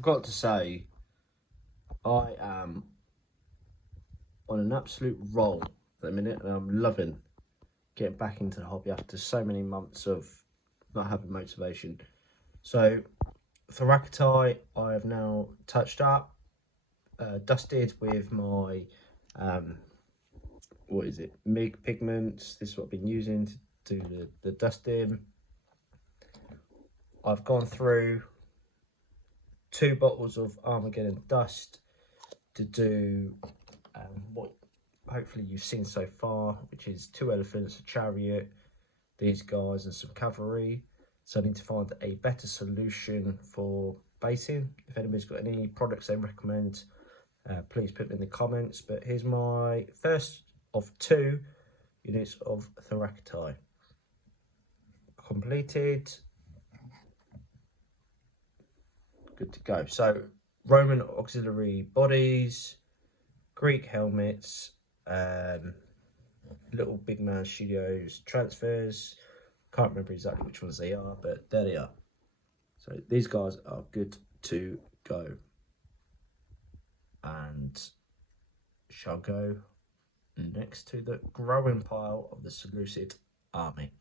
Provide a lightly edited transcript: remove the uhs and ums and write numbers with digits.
forgot to say, I am on an absolute roll at the minute, and I'm loving getting back into the hobby after so many months of not having motivation. So, Thorakitai, I have now touched up, dusted with my what is it, MIG pigments. This is what I've been using to do the dusting. I've gone through 2 bottles of Armageddon dust to do what hopefully you've seen so far, which is 2 elephants, a chariot, these guys, and some cavalry. So I need to find a better solution for basing. If anybody's got any products they recommend, please put them in the comments. But here's my first of 2 units of Thorakitai completed. Good to go. So Roman auxiliary bodies, Greek helmets, Little Big Man Studios transfers. Can't remember exactly which ones they are, but there they are. So these guys are good to go, and shall go next to the growing pile of the Seleucid army.